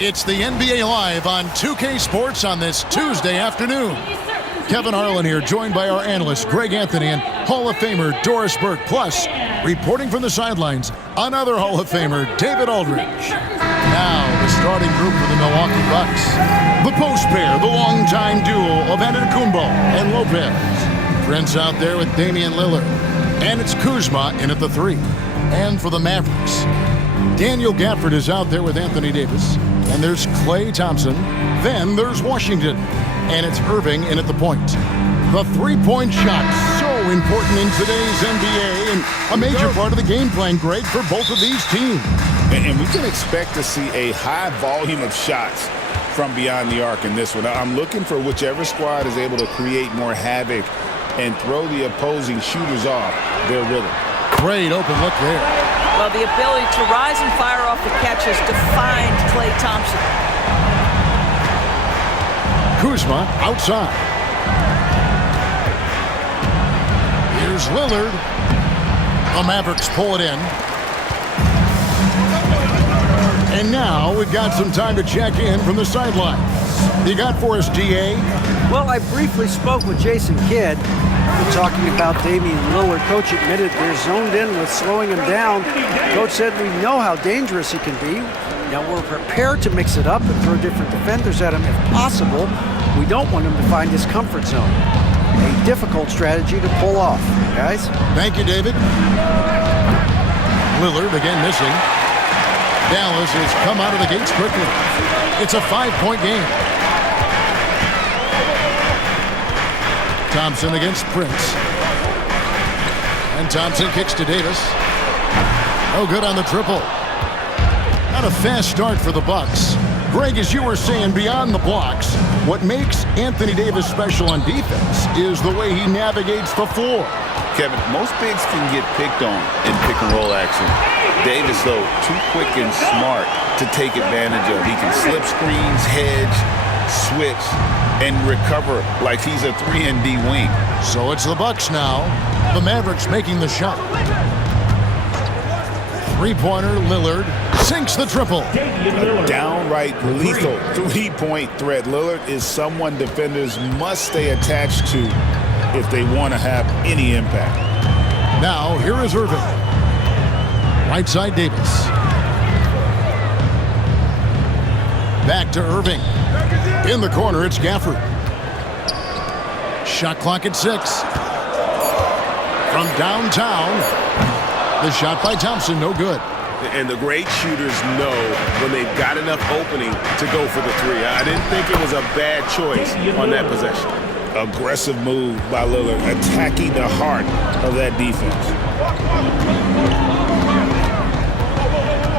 It's the NBA Live on 2K Sports on this Tuesday afternoon. Kevin Harlan here, joined by our analysts Greg Anthony and Hall of Famer Doris Burke. Plus, reporting from the sidelines, another Hall of Famer, David Aldridge. Now, the starting group for the Milwaukee Bucks. The post pair, the longtime duo of Antetokounmpo and Lopez. Prince out there with Damian Lillard. And it's Kuzma in at the 3. And for the Mavericks, Daniel Gafford is out there with Anthony Davis. And there's Klay Thompson. Then there's Washington. And it's Irving in at the point. The three-point shot, so important in today's NBA and a major part of the game plan, Greg, for both of these teams. And we can expect to see a high volume of shots from beyond the arc in this one. I'm looking for whichever squad is able to create more havoc and throw the opposing shooters off their rhythm. Great open look there. Well, the ability to rise and fire off the catches defined Klay Thompson. Kuzma outside. Here's Lillard. The Mavericks pull it in. And now we've got some time to check in from the sidelines. You got for us, DA? Well, I briefly spoke with Jason Kidd. We're talking about Damian Lillard. Coach admitted they're zoned in with slowing him down. Coach said we know how dangerous he can be. Now we're prepared to mix it up and throw different defenders at him if possible. We don't want him to find his comfort zone. A difficult strategy to pull off, guys. Thank you, David. Lillard again missing. Dallas has come out of the gates quickly. It's a 5-point game. Thompson against Prince. And Thompson kicks to Davis. No good on the triple. Not a fast start for the Bucks. Greg, as you were saying, beyond the blocks, what makes Anthony Davis special on defense is the way he navigates the floor. Kevin, most bigs can get picked on in pick-and-roll action. Davis, though, too quick and smart to take advantage of. He can slip screens, hedge, switch, and recover like he's a 3-and-D wing. So it's the Bucks now. The Mavericks making the shot. Three-pointer, Lillard sinks the triple. A downright lethal three-point threat. Lillard is someone defenders must stay attached to if they want to have any impact. Now, here is Irving. Right side, Davis. Back to Irving. In the corner, it's Gafford. Shot clock at 6. From downtown, the shot by Thompson, no good. And the great shooters know when they've got enough opening to go for the 3. I didn't think it was a bad choice on that possession. Aggressive move by Lillard, attacking the heart of that defense.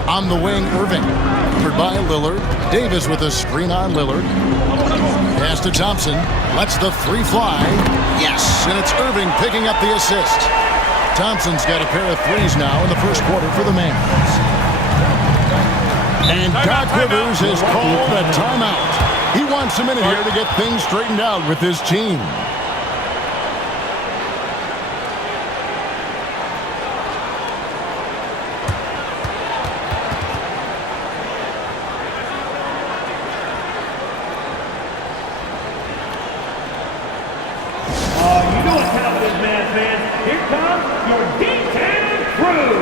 On the wing, Irving. Covered by Lillard. Davis with a screen on Lillard. Pass to Thompson. Lets the 3 fly. Yes! And it's Irving picking up the assist. Thompson's got a pair of 3s now in the first quarter for the Mavs. And Doc Rivers has called a timeout. He wants a minute here to get things straightened out with his team. You know what's happening, Mavs fans. Here comes your D-Town crew.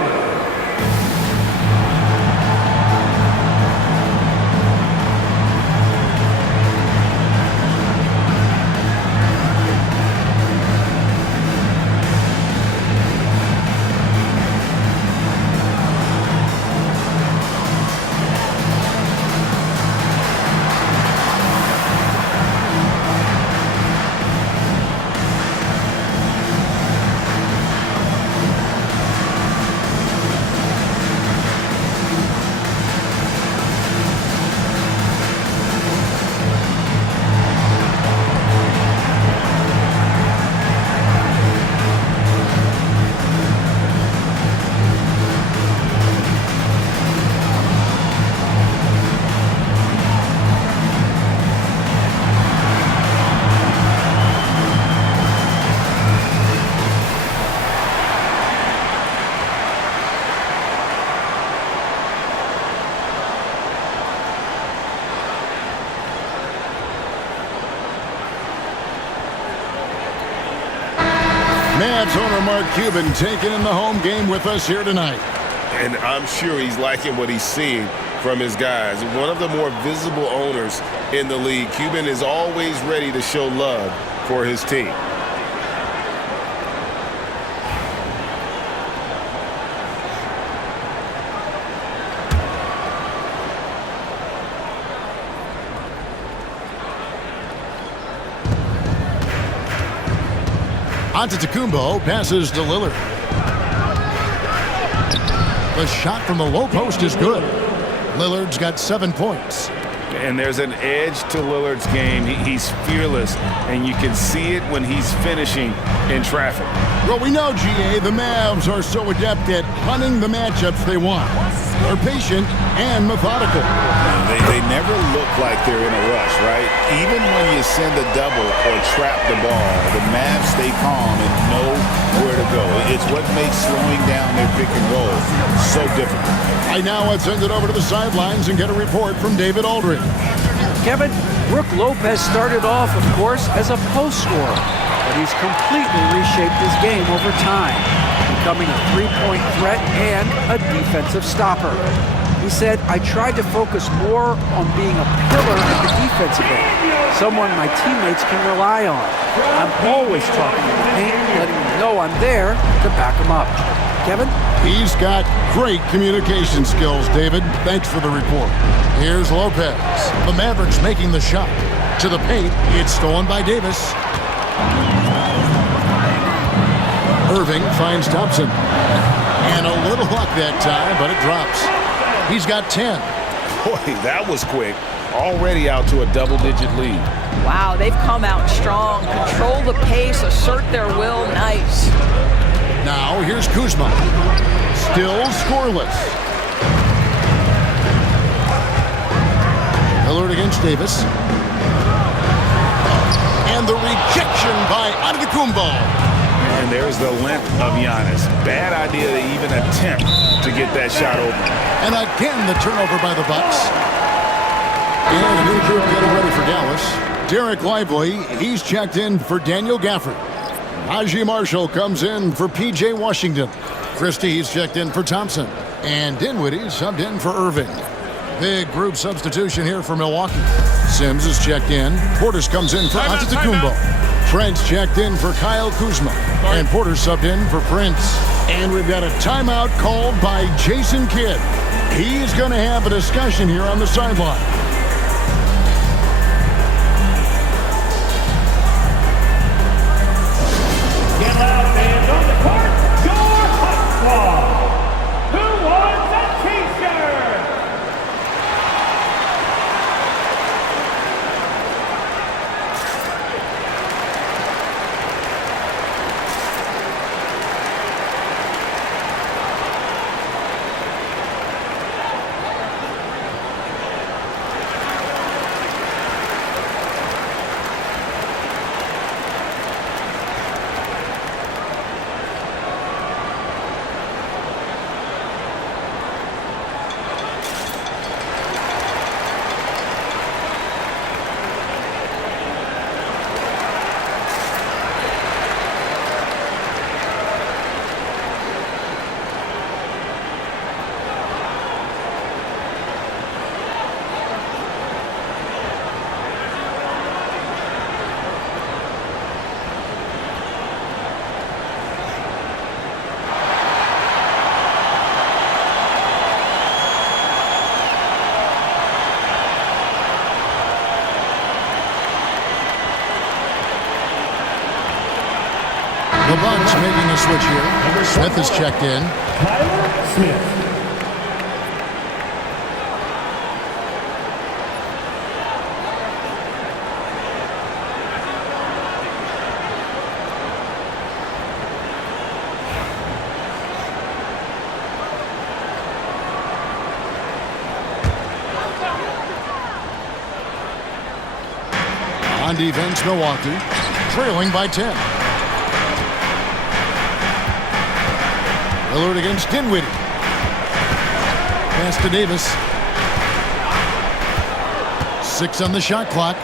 Mavs owner Mark Cuban taking in the home game with us here tonight. And I'm sure he's liking what he's seeing from his guys. One of the more visible owners in the league. Cuban is always ready to show love for his team. Antetokounmpo passes to Lillard. The shot from the low post is good. Lillard's got 7 points. And there's an edge to Lillard's game. He's fearless, and you can see it when he's finishing in traffic. Well, we know, GA, the Mavs are so adept at hunting the matchups they want. They're patient and methodical. They never look like they're in a rush, right? Even when you send a double or trap the ball, the Mavs stay calm and know where to go. It's what makes slowing down their pick and roll so difficult. Right now, let's send it over to the sidelines and get a report from David Aldridge. Kevin, Brook Lopez started off, of course, as a post scorer, but he's completely reshaped his game over time, becoming a three-point threat and a defensive stopper. He said, I tried to focus more on being a pillar at the defensive end, someone my teammates can rely on. I'm always talking in the paint, letting them know I'm there to back them up. Kevin? He's got great communication skills, David. Thanks for the report. Here's Lopez. The Mavericks making the shot. To the paint, it's stolen by Davis. Irving finds Thompson. And a little luck that time, but it drops. He's got 10. Boy, that was quick. Already out to a double-digit lead. Wow, they've come out strong. Control the pace, assert their will. Nice. Now, here's Kuzma. Still scoreless. Lillard against Davis. And the rejection by Antetokounmpo. And there's the length of Giannis. Bad idea to even attempt to get that shot open. And again, the turnover by the Bucks. And a new group getting ready for Dallas. Derek Lively, he's checked in for Daniel Gafford. Najee Marshall comes in for P.J. Washington. Christie's checked in for Thompson. And Dinwiddie subbed in for Irving. Big group substitution here for Milwaukee. Sims is checked in. Portis comes in for Antetokounmpo. Trent's checked in for Kyle Kuzma. And Porter subbed in for Prince. And we've got a timeout called by Jason Kidd. He's going to have a discussion here on the sideline. Get loud, fans. On the court, your hot squad. Who wants a t-shirt? The Bucks making a switch here. Smith is checked in. Tyler Smith. On defense, Milwaukee trailing by 10. Lillard against Dinwiddie. Pass to Davis. 6 on the shot clock.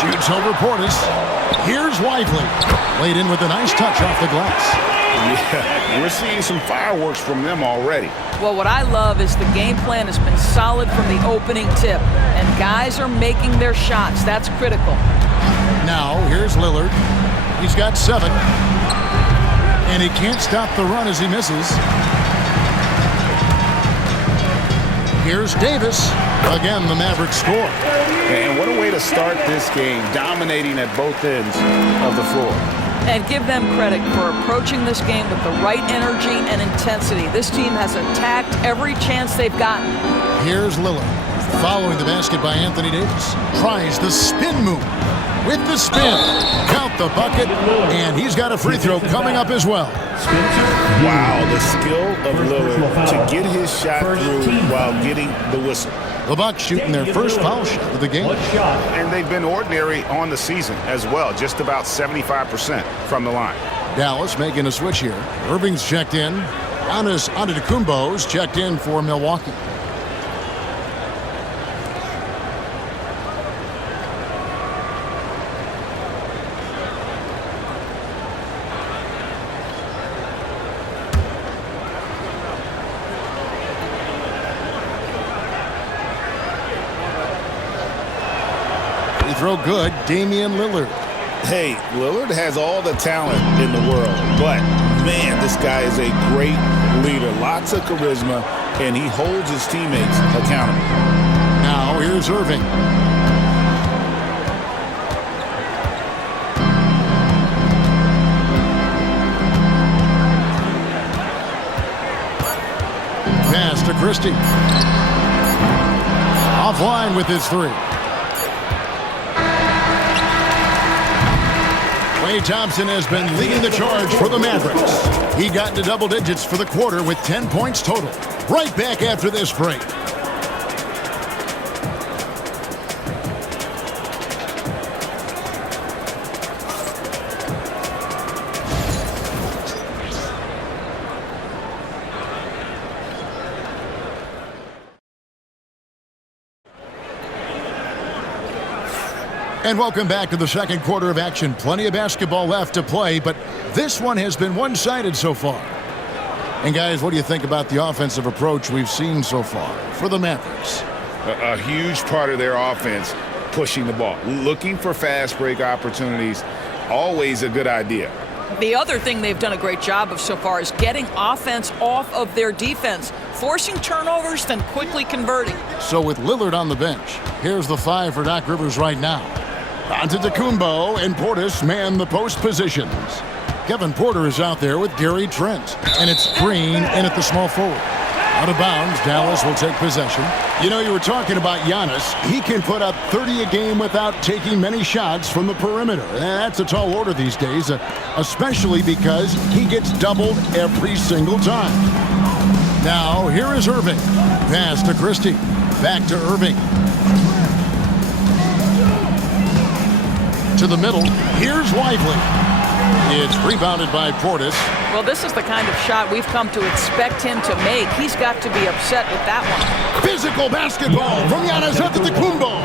Shoots over Portis. Here's Lively. Laid in with a nice touch off the glass. Yeah, we're seeing some fireworks from them already. Well, what I love is the game plan has been solid from the opening tip, and guys are making their shots. That's critical. Now, here's Lillard. He's got 7. And he can't stop the run as he misses. Here's Davis. Again, the Mavericks score. And what a way to start this game, dominating at both ends of the floor. And give them credit for approaching this game with the right energy and intensity. This team has attacked every chance they've gotten. Here's Lillard. Following the basket by Anthony Davis. Tries the spin move. With the spin. Count the bucket. And he's got a free throw coming up as well. Wow, the skill of Lillard to get his shot through while getting the whistle. The Bucks shooting their first foul shot of the game. And they've been ordinary on the season as well, just about 75% from the line. Dallas making a switch here. Irving's checked in. Giannis Antetokounmpo's checked in for Milwaukee. Throw good, Damian Lillard. Hey, Lillard has all the talent in the world, but man, this guy is a great leader. Lots of charisma, and he holds his teammates accountable. Now here's Irving. Pass to Christie. Offline with his 3. Klay Thompson has been leading the charge for the Mavericks. He got into double digits for the quarter with 10 points total. Right back after this break. And welcome back to the second quarter of action. Plenty of basketball left to play, but this one has been one-sided so far. And guys, what do you think about the offensive approach we've seen so far for the Mavericks? A huge part of their offense, pushing the ball, looking for fast break opportunities, always a good idea. The other thing they've done a great job of so far is getting offense off of their defense, forcing turnovers, then quickly converting. So with Lillard on the bench, here's the 5 for Doc Rivers right now. Antetokounmpo and Portis man the post positions. Kevin Porter is out there with Gary Trent. And it's Green in at the small forward. Out of bounds, Dallas will take possession. You know, you were talking about Giannis. He can put up 30 a game without taking many shots from the perimeter. And that's a tall order these days, especially because he gets doubled every single time. Now, here is Irving. Pass to Christie. Back to Irving. To the middle. Here's Lively. It's rebounded by Portis. Well, this is the kind of shot we've come to expect him to make. He's got to be upset with that one. Physical basketball from Giannis Antetokounmpo.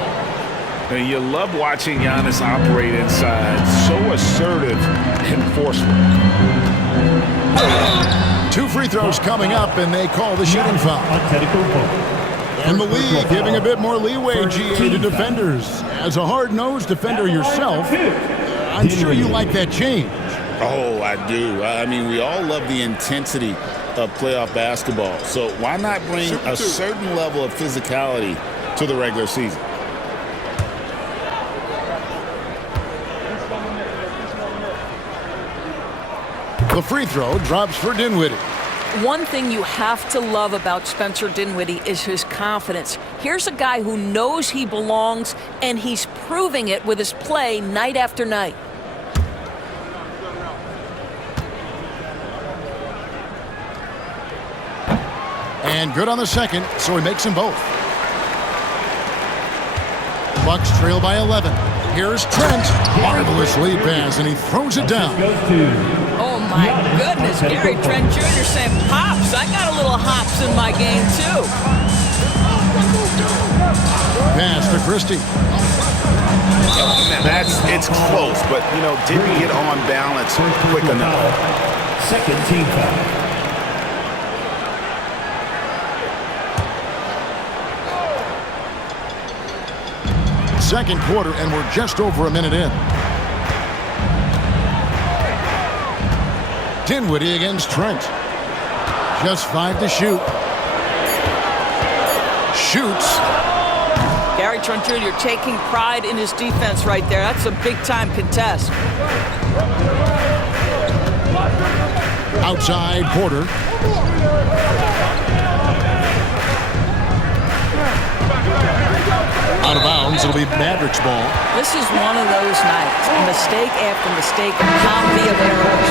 And you love watching Giannis operate inside. So assertive and forceful. 2 free throws coming up, and they call the shooting foul. And the league giving a bit more leeway, GA, to defenders. As a hard-nosed defender yourself, I'm sure you like that change. Oh, I do. I mean, we all love the intensity of playoff basketball. So why not bring a certain level of physicality to the regular season? The free throw drops for Dinwiddie. One thing you have to love about Spencer Dinwiddie is his confidence. Here's a guy who knows he belongs, and he's proving it with his play night after night. And good on the second, so he makes them both. Bucks trail by 11. Here's Trent. Marvelous lead pass, and he throws it down. Oh, my goodness. Gary Trent Jr. saying, "Pops, I got a little hops in my game, too." Pass to Christie. It's close, but, you know, didn't get on balance quick enough. Second team foul. Second quarter, and we're just over a minute in. Dinwiddie against Trent. Just 5 to shoot. Shoots. Gary Trent Jr. taking pride in his defense right there. That's a big-time contest. Outside, Porter. Out of bounds, it'll be Mavericks ball. This is one of those nights. Mistake after mistake, a comedy of errors.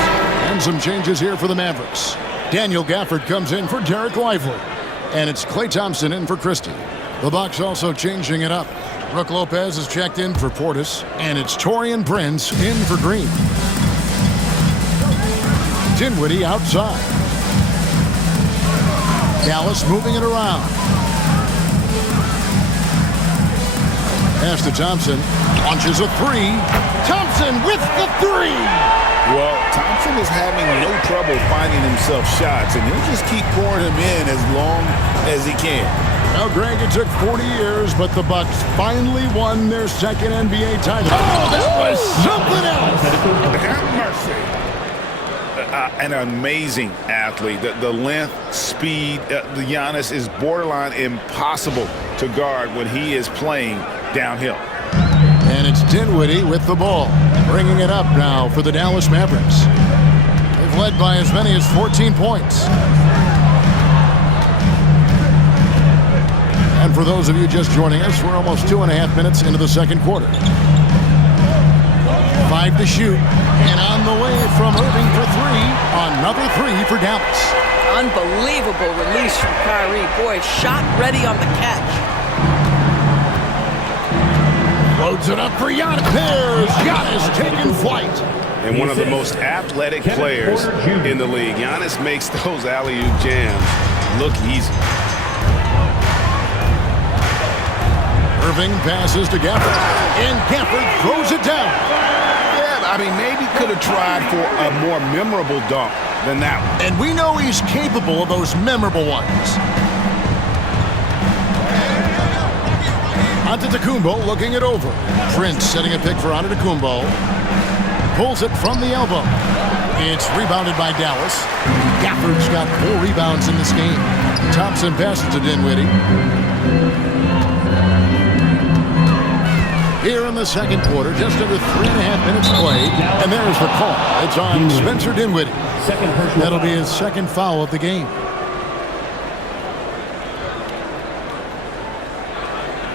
And some changes here for the Mavericks. Daniel Gafford comes in for Derek Lively. And it's Klay Thompson in for Christie. The Bucks also changing it up. Brook Lopez is checked in for Portis. And it's Taurean Prince in for Green. Dinwiddie outside. Dallas moving it around. Pass to Thompson. Launches a three. Thompson with the three. Well, Thompson is having no trouble finding himself shots, and he'll just keep pouring them in as long as he can. Now, Greg, it took 40 years, but the Bucks finally won their second NBA title. Oh, that was something else. Have mercy. An amazing athlete. The length, speed, the Giannis is borderline impossible to guard when he is playing downhill. And it's Dinwiddie with the ball, bringing it up now for the Dallas Mavericks. They've led by as many as 14 points. And for those of you just joining us, we're almost 2.5 minutes into the second quarter. 5 to shoot, and on the way from Irving for three. Another three for Dallas. Unbelievable release from Kyrie. Boy, shot ready on the catch. Loads it up for Giannis. There's Giannis taking flight. And one of the most athletic players in the league. Giannis makes those alley-oop jams look easy. Irving passes to Gafford, and Gafford throws it down. Yeah, I mean, maybe could have tried for a more memorable dunk than that one. And we know he's capable of those memorable ones. Antetokounmpo looking it over. Prince setting a pick for Antetokounmpo. Pulls it from the elbow. It's rebounded by Dallas. Gafford's got 4 rebounds in this game. Thompson passes to Dinwiddie. Here in the second quarter, just under 3.5 minutes played. And there's the call. It's on Spencer Dinwiddie. That'll be his second foul of the game.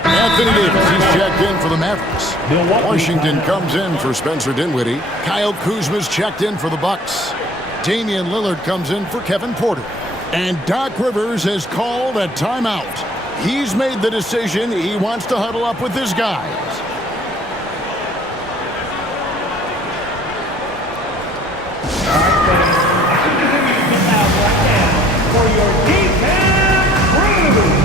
Anthony Davis, he's checked in for the Mavericks. Washington comes in for Spencer Dinwiddie. Kyle Kuzma's checked in for the Bucks. Damian Lillard comes in for Kevin Porter. And Doc Rivers has called a timeout. He's made the decision he wants to huddle up with his guys. For your defense crew.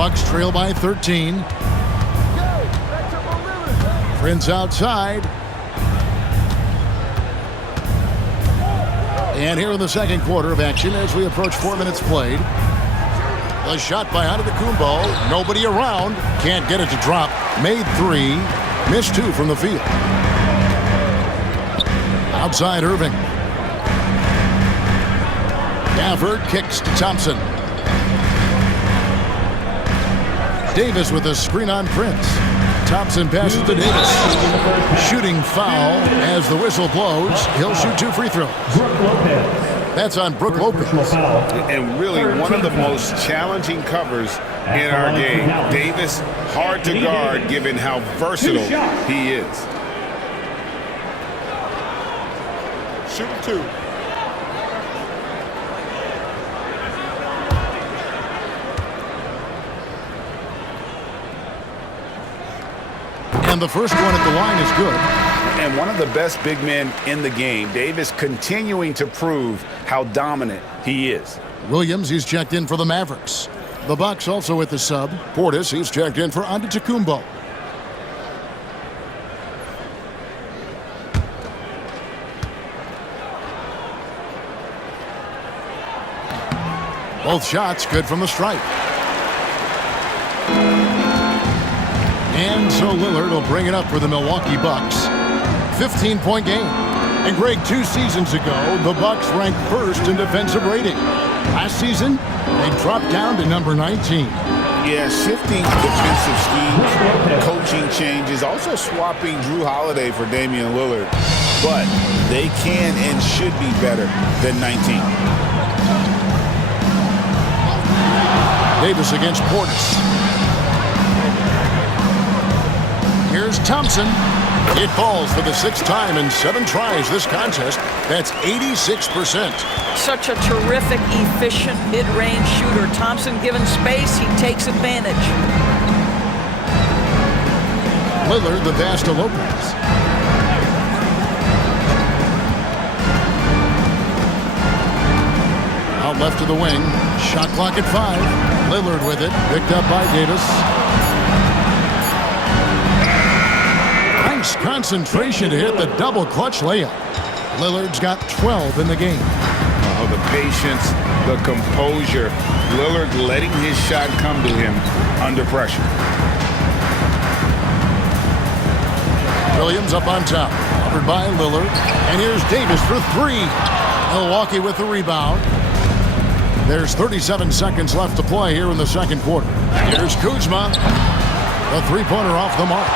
Bucks trail by 13. Prince outside. And here in the second quarter of action as we approach 4 minutes played. The shot by Antetokounmpo. Nobody around. Can't get it to drop. Made 3. Missed 2 from the field. Outside Irving. Gafford kicks to Thompson. Davis with a screen on Prince. Thompson passes to Davis. Shooting foul as the whistle blows. He'll shoot 2 free throws. That's on Brook Lopez. And really one of the most challenging covers in our game. Davis, hard to guard given how versatile he is. Shoot 2. And the first one at the line is good. And one of the best big men in the game. Davis continuing to prove how dominant he is. Williams, he's checked in for the Mavericks. The Bucks also with the sub. Portis, he's checked in for Antetokounmpo. Both shots good from the stripe. And so Lillard will bring it up for the Milwaukee Bucks. 15-point game. And Greg, 2 seasons ago, the Bucks ranked first in defensive rating. Last season, they dropped down to number 19. Yeah, shifting defensive schemes, coaching changes, also swapping Drew Holiday for Damian Lillard. But they can and should be better than 19. Davis against Portis. Here's Thompson. It falls for the 6th time in 7 tries this contest. That's 86%. Such a terrific, efficient mid-range shooter. Thompson given space, he takes advantage. Lillard, the pass to Lopez. Out left of the wing. Shot clock at 5. Lillard with it. Picked up by Davis. Nice concentration to hit the double clutch layup. Lillard's got 12 in the game. Oh, the patience, the composure. Lillard letting his shot come to him under pressure. Williams up on top. Covered by Lillard. And here's Davis for 3. Milwaukee with the rebound. There's 37 seconds left to play here in the second quarter. Here's Kuzma. The 3-pointer off the mark.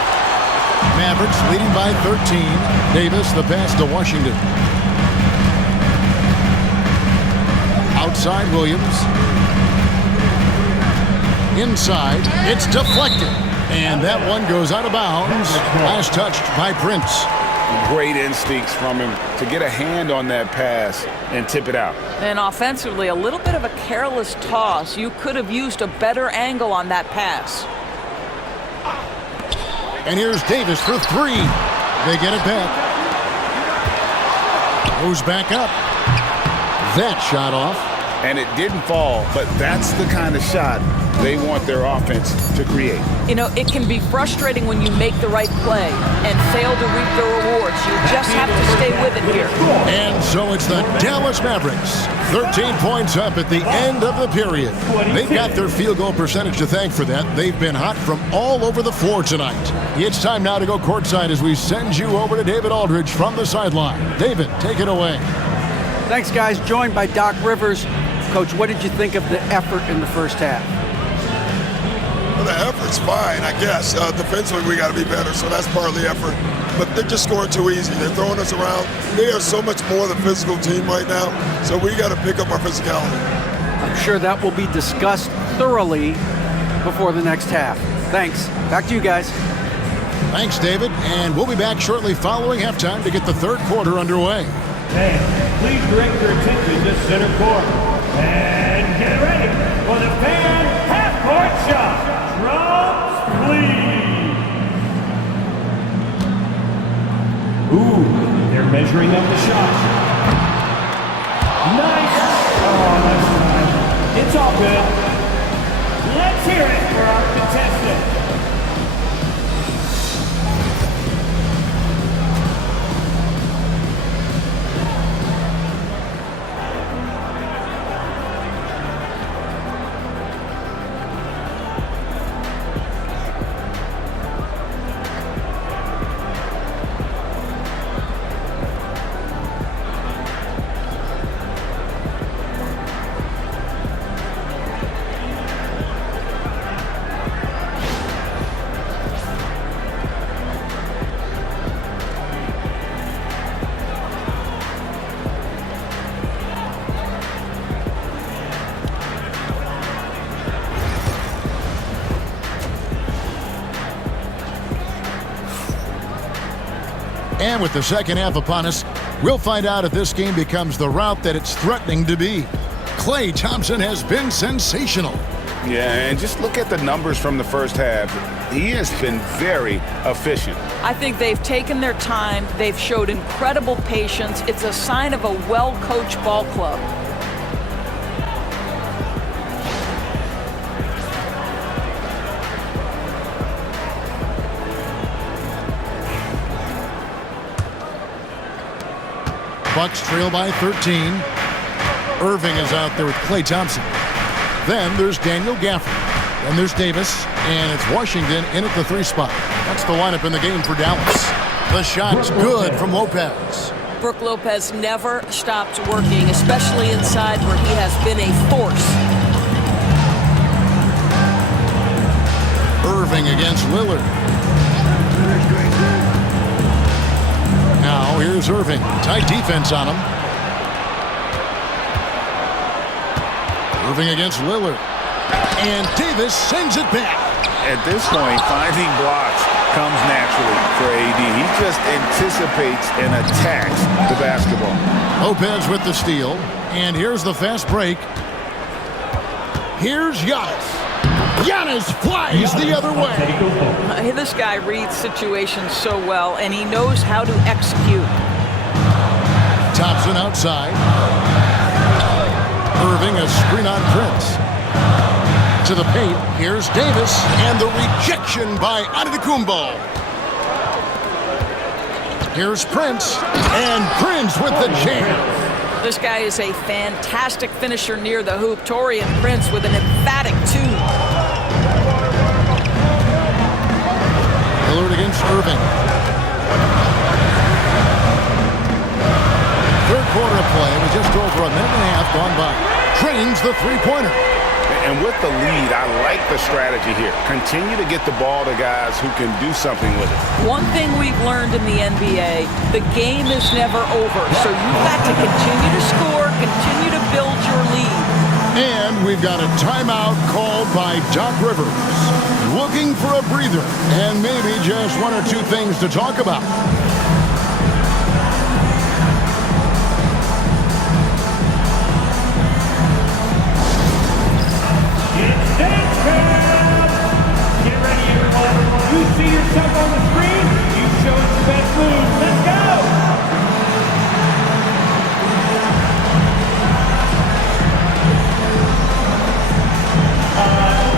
Mavericks leading by 13. Davis the pass to Washington. Outside Williams. Inside. It's deflected. And that one goes out of bounds. Last touched by Prince. Great instincts from him to get a hand on that pass and tip it out. And offensively, a little bit of a careless toss. You could have used a better angle on that pass. And here's Davis for 3. They get it back. Goes back up. That shot off. And it didn't fall, but that's the kind of shot they want their offense to create. You know, it can be frustrating when you make the right play and fail to reap the rewards. You just have to stay with it here. And so it's the Dallas Mavericks. 13 points up at the end of the period. They've got their field goal percentage to thank for that. They've been hot from all over the floor tonight. It's time now to go courtside as we send you over to David Aldridge from the sideline. David, take it away. Thanks, guys. Joined by Doc Rivers. Coach, what did you think of the effort in the first half? Well, the effort's fine, I guess. Defensively, we got to be better, so that's part of the effort. But they're just scoring too easy. They're throwing us around. They are so much more the physical team right now, so we got to pick up our physicality. I'm sure that will be discussed thoroughly before the next half. Thanks. Back to you guys. Thanks, David. And we'll be back shortly following halftime to get the third quarter underway. And please direct your attention to center court. And get ready for the fan half-court shot. Drums, please. Ooh, they're measuring up the shot. Nice. Oh, that's nice. It's all good. Let's hear it for And with the second half upon us, we'll find out if this game becomes the route that it's threatening to be. Klay Thompson has been sensational. Yeah, and just look at the numbers from the first half. He has been very efficient. I think they've taken their time. They've showed incredible patience. It's a sign of a well-coached ball club. Bucks trail by 13. Irving is out there with Klay Thompson. Then there's Daniel Gafford. Then there's Davis. And it's Washington in at the 3 spot. That's the lineup in the game for Dallas. The shot's good from Lopez. Brook Lopez never stops working, especially inside where he has been a force. Irving against Lillard. Now here's Irving. Tight defense on him. Irving against Lillard. And Davis sends it back. At this point, finding blocks comes naturally for AD. He just anticipates and attacks the basketball. Lopez with the steal. And here's the fast break. Here's Giannis. Giannis flies the other way. This guy reads situations so well, and he knows how to execute. Thompson outside. Irving a screen on Prince. To the paint, here's Davis, and the rejection by Antetokounmpo. Here's Prince, and Prince with the jam. This guy is a fantastic finisher near the hoop. Taurean Prince with an emphatic 2. Lillard against Irving. Third quarter of play with just over a minute and a half gone by. Trains the three-pointer. And with the lead, I like the strategy here. Continue to get the ball to guys who can do something with it. One thing we've learned in the NBA, the game is never over. So you've got to continue to score, continue to build your lead. And we've got a timeout called by Doc Rivers. Looking for a breather and maybe just 1 or 2 things to talk about. Get ready, everyone. You see yourself on the screen. You show us the best moves. Let's go.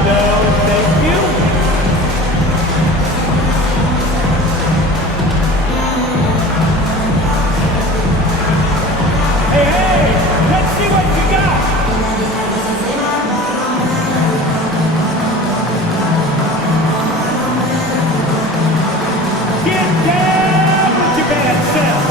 No, thank you. Hey, let's see what you got. Get down with your bad self.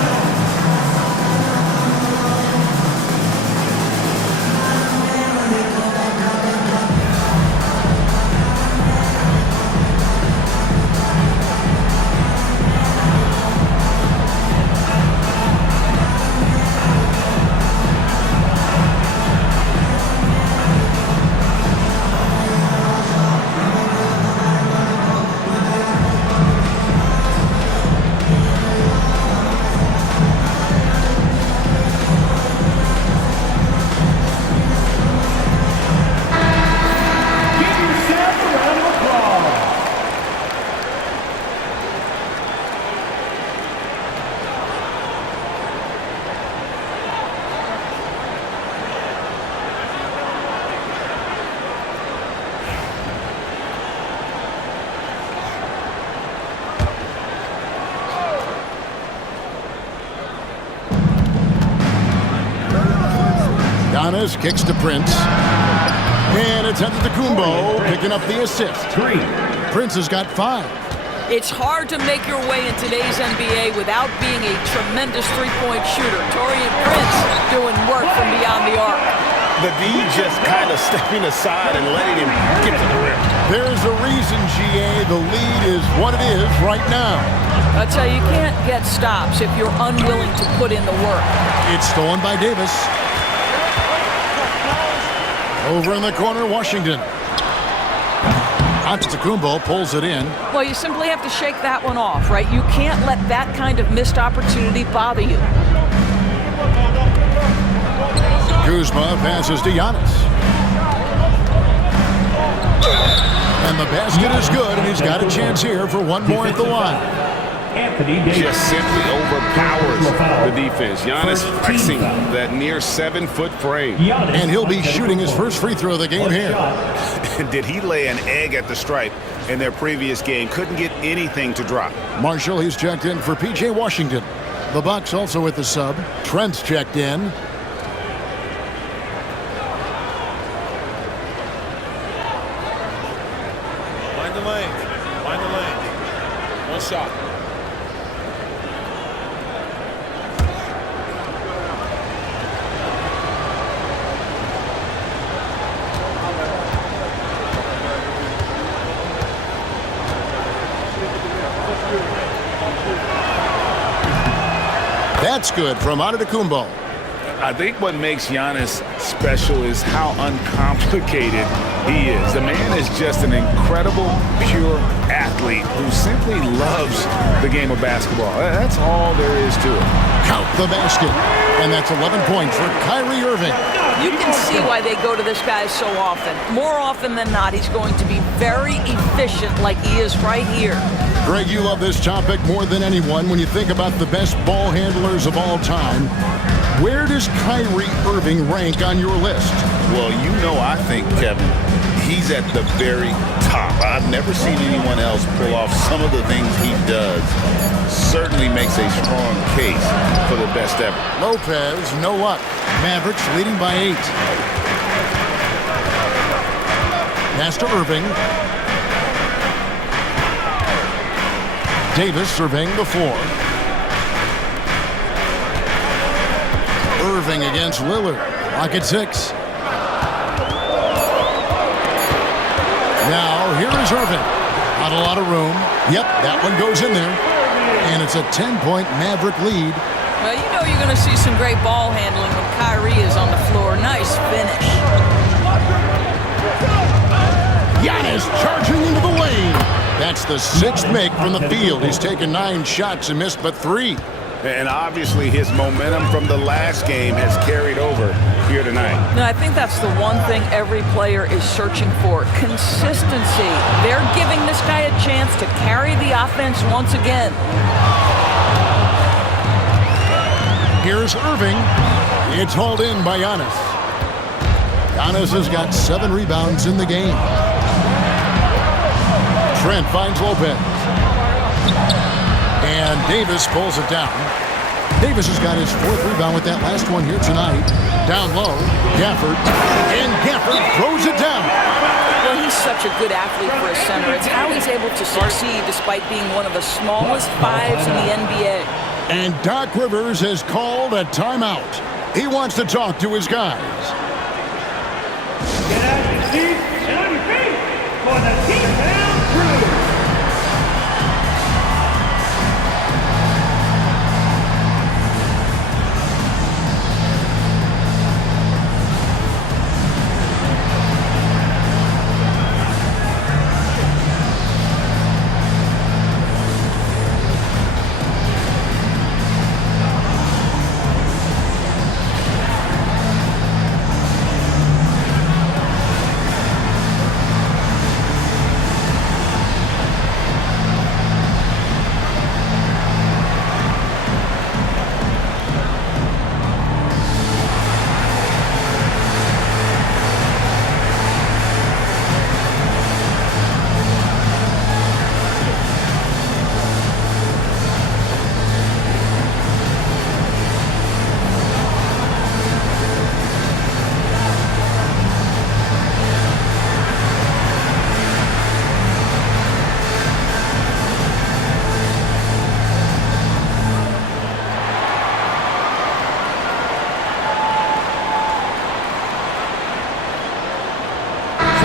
Give yourself a round of applause. Giannis kicks to Prince. And it's Antetokounmpo picking up the assist. 3. Prince has got 5. It's hard to make your way in today's NBA without being a tremendous three-point shooter. Taurean Prince doing work from beyond the arc. The D just kind of stepping aside and letting him get to the rim. There's a reason, GA, the lead is what it is right now. I tell you, you can't get stops if you're unwilling to put in the work. It's stolen by Davis. Over in the corner, Washington. Antetokounmpo pulls it in. Well, you simply have to shake that one off, right? You can't let that kind of missed opportunity bother you. Kuzma passes to Giannis. And the basket is good, and he's got a chance here for one more at the line. Just simply overpowers the defense. Giannis flexing that near 7-foot frame. And he'll be shooting his first free throw of the game here. Did he lay an egg at the stripe in their previous game? Couldn't get anything to drop. Marshall, he's checked in for P.J. Washington. The Bucks also with the sub. Trent's checked in. Find the lane. Find the lane. One shot. That's good from Antetokounmpo. I think what makes Giannis special is how uncomplicated he is. The man is just an incredible, pure athlete who simply loves the game of basketball. That's all there is to it. Count the basket. And that's 11 points for Kyrie Irving. You can see why they go to this guy so often. More often than not, he's going to be very efficient like he is right here. Greg, you love this topic more than anyone when you think about the best ball handlers of all time. Where does Kyrie Irving rank on your list? Well, you know, I think, Kevin, he's at the very top. I've never seen anyone else pull off some of the things he does. Certainly makes a strong case for the best ever. Lopez, no luck. Mavericks leading by 8. Pass to Irving. Davis surveying the floor. Irving against Lillard. Lock at 6. Now, here is Irving. Not a lot of room. Yep, that one goes in there. And it's a 10-point Maverick lead. Well, you know you're going to see some great ball handling when Kyrie is on the floor. Nice finish. Giannis charging into the lane. That's the 6th make from the field. He's taken 9 shots and missed but 3. And obviously his momentum from the last game has carried over here tonight. No, I think that's the one thing every player is searching for. Consistency. They're giving this guy a chance to carry the offense once again. Here's Irving. It's hauled in by Giannis. Giannis has got 7 rebounds in the game. Trent finds Lopez. And Davis pulls it down. Davis has got his 4th rebound with that last one here tonight. Down low, Gafford. And Gafford throws it down. Well, he's such a good athlete for a center. It's how he's able to succeed despite being one of the smallest 5s in the NBA. And Doc Rivers has called a timeout. He wants to talk to his guys. Get out of your seats and on your feet for the T-Town Crew.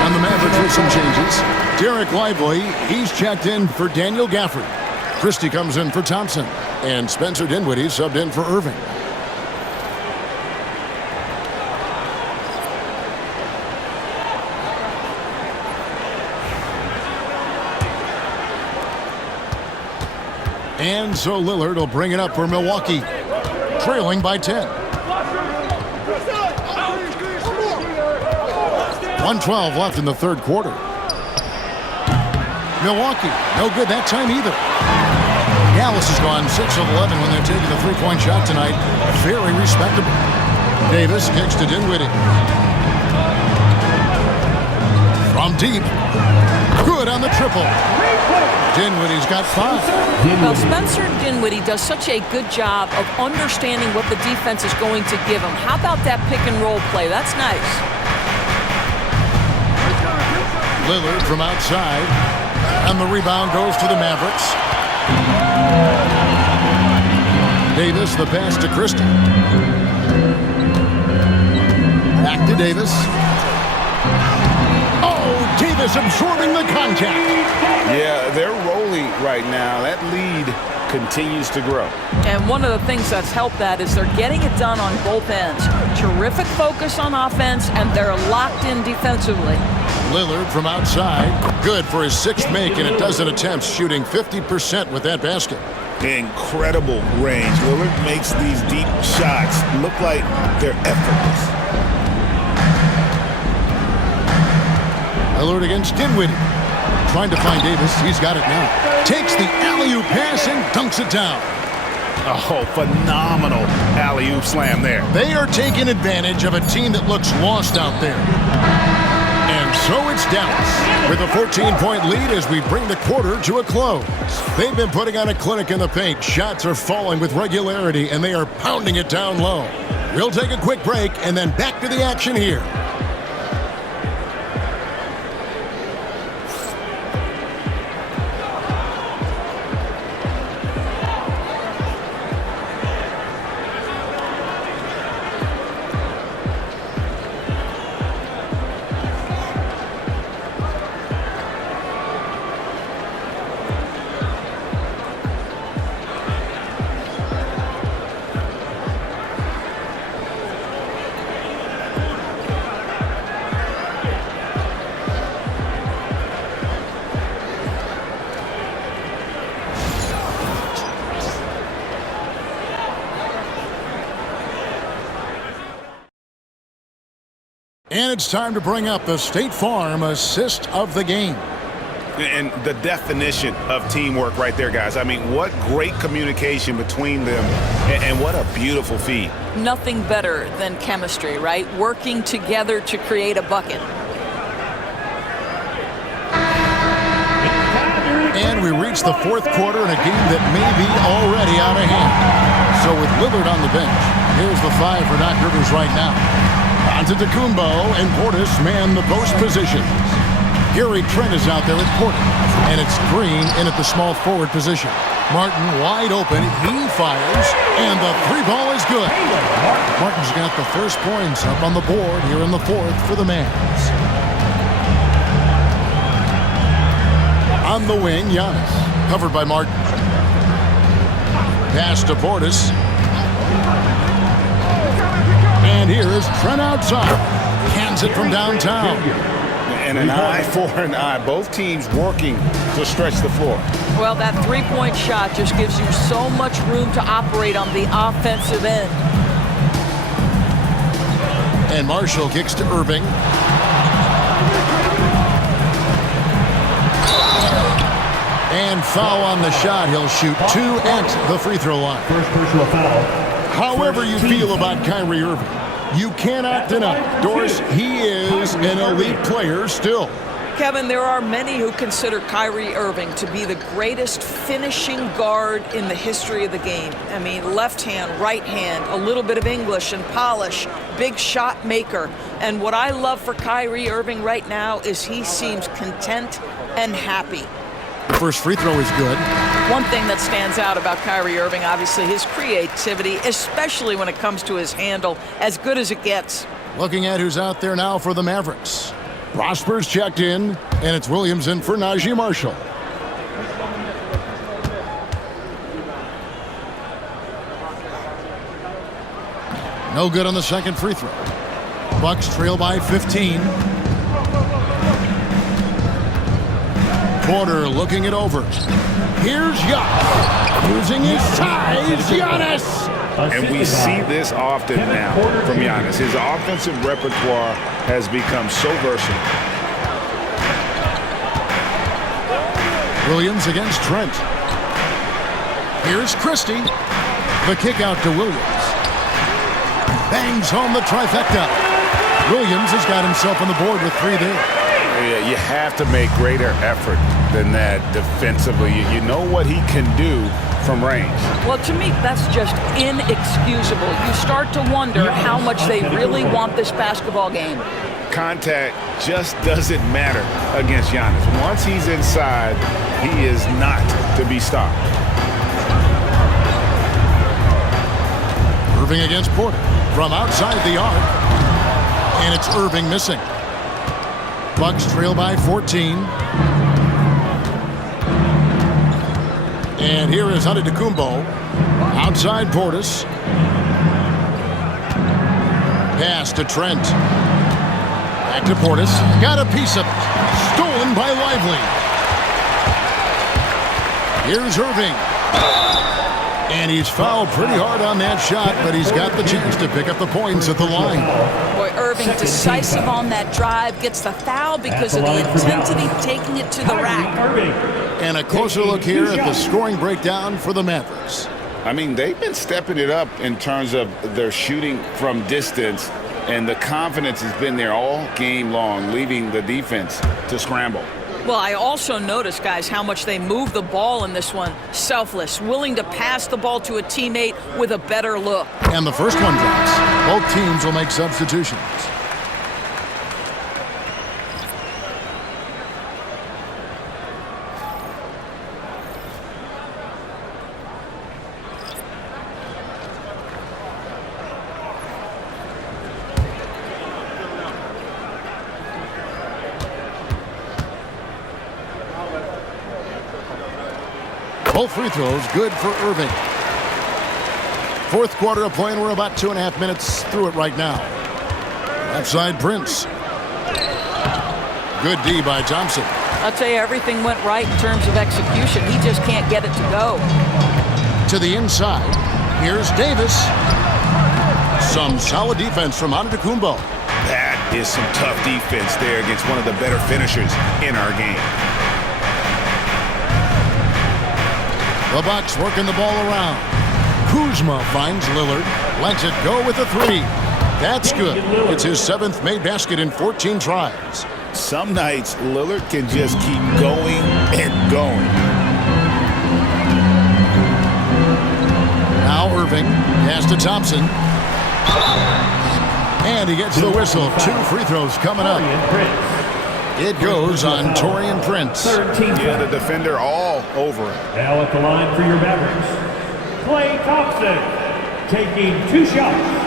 On the Mavericks with some changes. Derek Lively, he's checked in for Daniel Gafford. Christie comes in for Thompson. And Spencer Dinwiddie subbed in for Irving. And so Lillard will bring it up for Milwaukee, trailing by 10. 1:12 left in the third quarter. Milwaukee, no good that time either. Dallas has gone 6 of 11 when they're taking the three-point shot tonight. Very respectable. Davis kicks to Dinwiddie. From deep. Good on the triple. Dinwiddie's got 5. Well, Spencer Dinwiddie does such a good job of understanding what the defense is going to give him. How about that pick-and-roll play? That's nice. Lillard from outside. And the rebound goes to the Mavericks. Davis, the pass to Christie. Back to Davis. Oh, Davis absorbing the contact. Yeah, they're rolling right now. That lead continues to grow. And one of the things that's helped that is they're getting it done on both ends. Terrific focus on offense, and they're locked in defensively. Lillard from outside. Good for his 6th make in a dozen attempts, shooting 50% with that basket. Incredible range. Lillard makes these deep shots look like they're effortless. Lillard against Dinwiddie. Trying to find Davis. He's got it now. Takes the alley-oop pass and dunks it down. Oh, phenomenal alley-oop slam there. They are taking advantage of a team that looks lost out there. And so it's Dallas with a 14-point lead as we bring the quarter to a close. They've been putting on a clinic in the paint. Shots are falling with regularity, and they are pounding it down low. We'll take a quick break and then back to the action here. And it's time to bring up the State Farm assist of the game. And the definition of teamwork right there, guys. I mean, what great communication between them, and what a beautiful feed. Nothing better than chemistry, right? Working together to create a bucket. And we reach the fourth quarter in a game that may be already out of hand. So with Lillard on the bench, here's the 5 for Doc Rivers right now. Antetokounmpo and Portis man the post positions. Gary Trent is out there at Portis, and it's Green in at the small forward position. Martin wide open, he fires, and the 3 ball is good. Martin's got the first points up on the board here in the fourth for the Mavs. On the wing, Giannis, covered by Martin. Pass to Portis. And here is Trent outside. Hands it from downtown. And an eye for an eye. Both teams working to stretch the floor. Well, that 3-point shot just gives you so much room to operate on the offensive end. And Marshall kicks to Irving. And foul on the shot. He'll shoot 2 at the free throw line. First personal foul. However you feel about Kyrie Irving, you cannot deny, Doris, he is an elite player still. Kevin, there are many who consider Kyrie Irving to be the greatest finishing guard in the history of the game. I mean, left hand, right hand, a little bit of English and polish, big shot maker. And what I love for Kyrie Irving right now is he seems content and happy. First free throw is good. One thing that stands out about Kyrie Irving, obviously, his creativity, especially when it comes to his handle, as good as it gets. Looking at who's out there now for the Mavericks. Prosper's checked in, and it's Williams in for Najee Marshall. No good on the second free throw. Bucks trail by 15. Porter looking it over. Here's Giannis. Using his size, Giannis. And we see this often now from Giannis. His offensive repertoire has become so versatile. Williams against Trent. Here's Christie. The kick out to Williams. Bangs home the trifecta. Williams has got himself on the board with 3 there. Yeah, you have to make greater effort than that defensively. You know what he can do from range. Well, to me, that's just inexcusable. You start to wonder how much they really want this basketball game. Contact just doesn't matter against Giannis. Once he's inside, he is not to be stopped. Irving against Porter from outside the arc. And it's Irving missing. Bucks trail by 14. And here is Antetokounmpo. Outside Portis. Pass to Trent. Back to Portis. Got a piece of it. Stolen by Lively. Here's Irving. And he's fouled pretty hard on that shot, but he's got the chance to pick up the points at the line. Boy, Irving decisive on that drive, gets the foul because of the intensity, taking it to the rack. And a closer look here at the scoring breakdown for the Mavericks. I mean, they've been stepping it up in terms of their shooting from distance, and the confidence has been there all game long, leaving the defense to scramble. Well, I also noticed, guys, how much they move the ball in this one. Selfless, willing to pass the ball to a teammate with a better look. And the first one drops. Both teams will make substitutions. Both free throws good for Irving. Fourth quarter of play, and we're about 2.5 minutes through it right now. Left side, Prince. Good D by Thompson. I'll tell you, everything went right in terms of execution. He just can't get it to go. To the inside. Here's Davis. Some solid defense from Antetokounmpo. That is some tough defense there against one of the better finishers in our game. The Bucks working the ball around. Kuzma finds Lillard. Lets it go with a 3. That's good. It's his 7th made basket in 14 tries. Some nights, Lillard can just keep going and going. Now Irving. Pass to Thompson. And he gets the whistle. 2 free throws coming up. It goes on Taurean Prince. Yeah, the defender all over it. Now at the line for your Mavericks, Klay Thompson, taking 2 shots.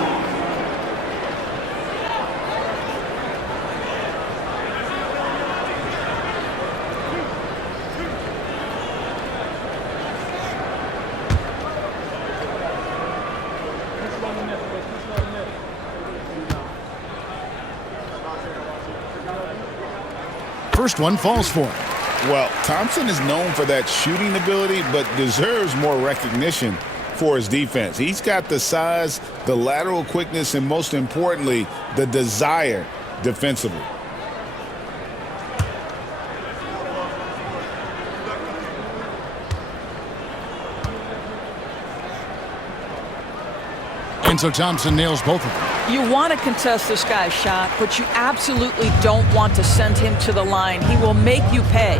First one falls for him. Well, Thompson is known for that shooting ability, but deserves more recognition for his defense. He's got the size, the lateral quickness, and most importantly, the desire defensively. And so Thompson nails both of them. You want to contest this guy's shot, but you absolutely don't want to send him to the line. He will make you pay.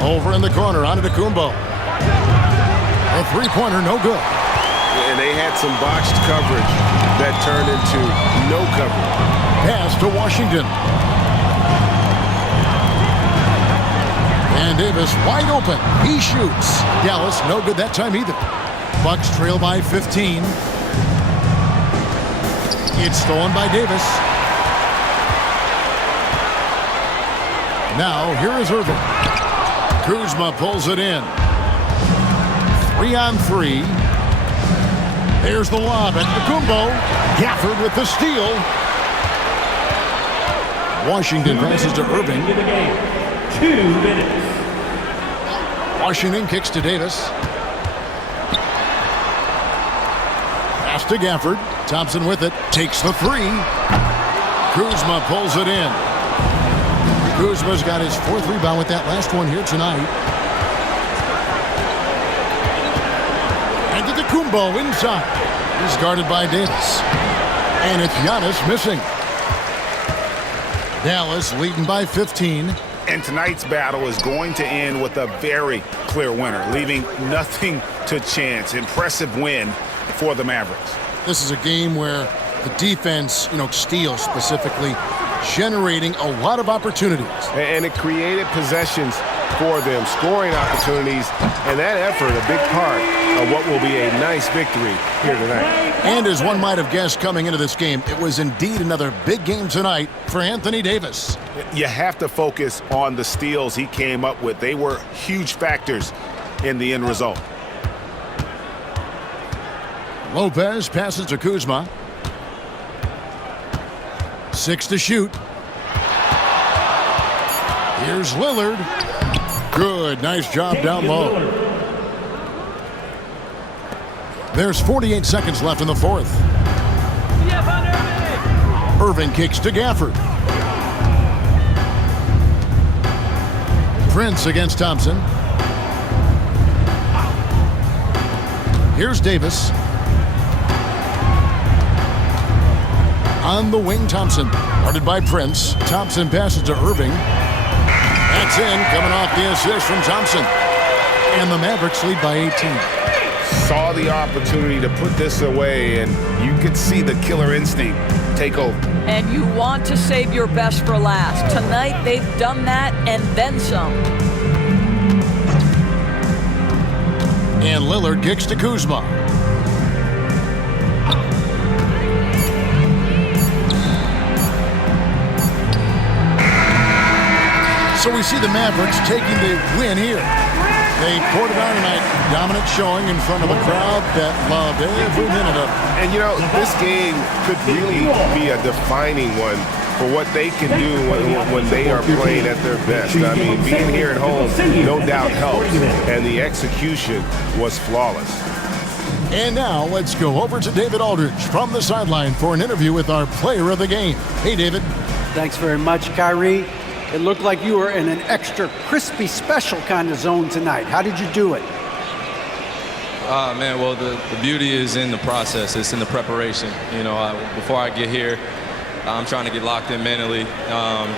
Over in the corner, Antetokounmpo. A 3-pointer, no good. And they had some botched coverage that turned into no coverage. Pass to Washington. And Davis wide open. He shoots. Dallas no good that time either. Bucks trail by 15. It's stolen by Davis. Now here is Irving. Kuzma pulls it in. 3-on-3. There's the lob at Antetokounmpo. Gafford with the steal. Washington passes to Irving. To the game. 2 minutes. Washington kicks to Davis. Pass to Gafford. Thompson with it. Takes the three. Kuzma pulls it in. Kuzma's got his 4th rebound with that last one here tonight. And to the Kumbo inside. He's guarded by Davis. And it's Giannis missing. Dallas leading by 15. And tonight's battle is going to end with a very clear winner, leaving nothing to chance. Impressive win for the Mavericks. This is a game where the defense, steals specifically, generating a lot of opportunities. And it created possessions for them, scoring opportunities, and that effort a big part of what will be a nice victory here tonight. And as one might have guessed coming into this game, it was indeed another big game tonight for Anthony Davis. You have to focus on the steals he came up with. They were huge factors in the end result. Lopez passes to Kuzma. 6 to shoot. Here's Lillard. Good, nice job down low. There's 48 seconds left in the 4th. Irving kicks to Gafford. Prince against Thompson. Here's Davis. On the wing, Thompson. Guarded by Prince. Thompson passes to Irving. That's in, coming off the assist from Thompson. And the Mavericks lead by 18. Saw the opportunity to put this away, and you could see the killer instinct take over. And you want to save your best for last. Tonight, they've done that and then some. And Lillard kicks to Kuzma. So we see the Mavericks taking the win here. They poured it on tonight. Dominant showing in front of a crowd that loved every minute of it. And, this game could really be a defining one for what they can do when they are playing at their best. I mean, being here at home, no doubt helps, and the execution was flawless. And now let's go over to David Aldridge from the sideline for an interview with our player of the game. Hey, David. Thanks very much, Kyrie. It looked like you were in an extra crispy special kind of zone tonight. How did you do it? Man, well, the beauty is in the process. It's in the preparation. Before I get here, I'm trying to get locked in mentally.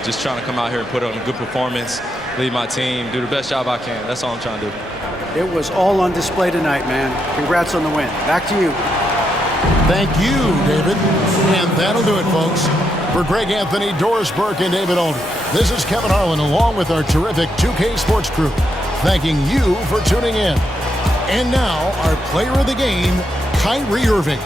Just trying to come out here and put on a good performance, lead my team, do the best job I can. That's all I'm trying to do. It was all on display tonight, man. Congrats on the win. Back to you. Thank you, David. And that'll do it, folks. For Greg Anthony, Doris Burke, and David Aldridge, this is Kevin Harlan along with our terrific 2K Sports crew, thanking you for tuning in. And now, our player of the game, Kyrie Irving.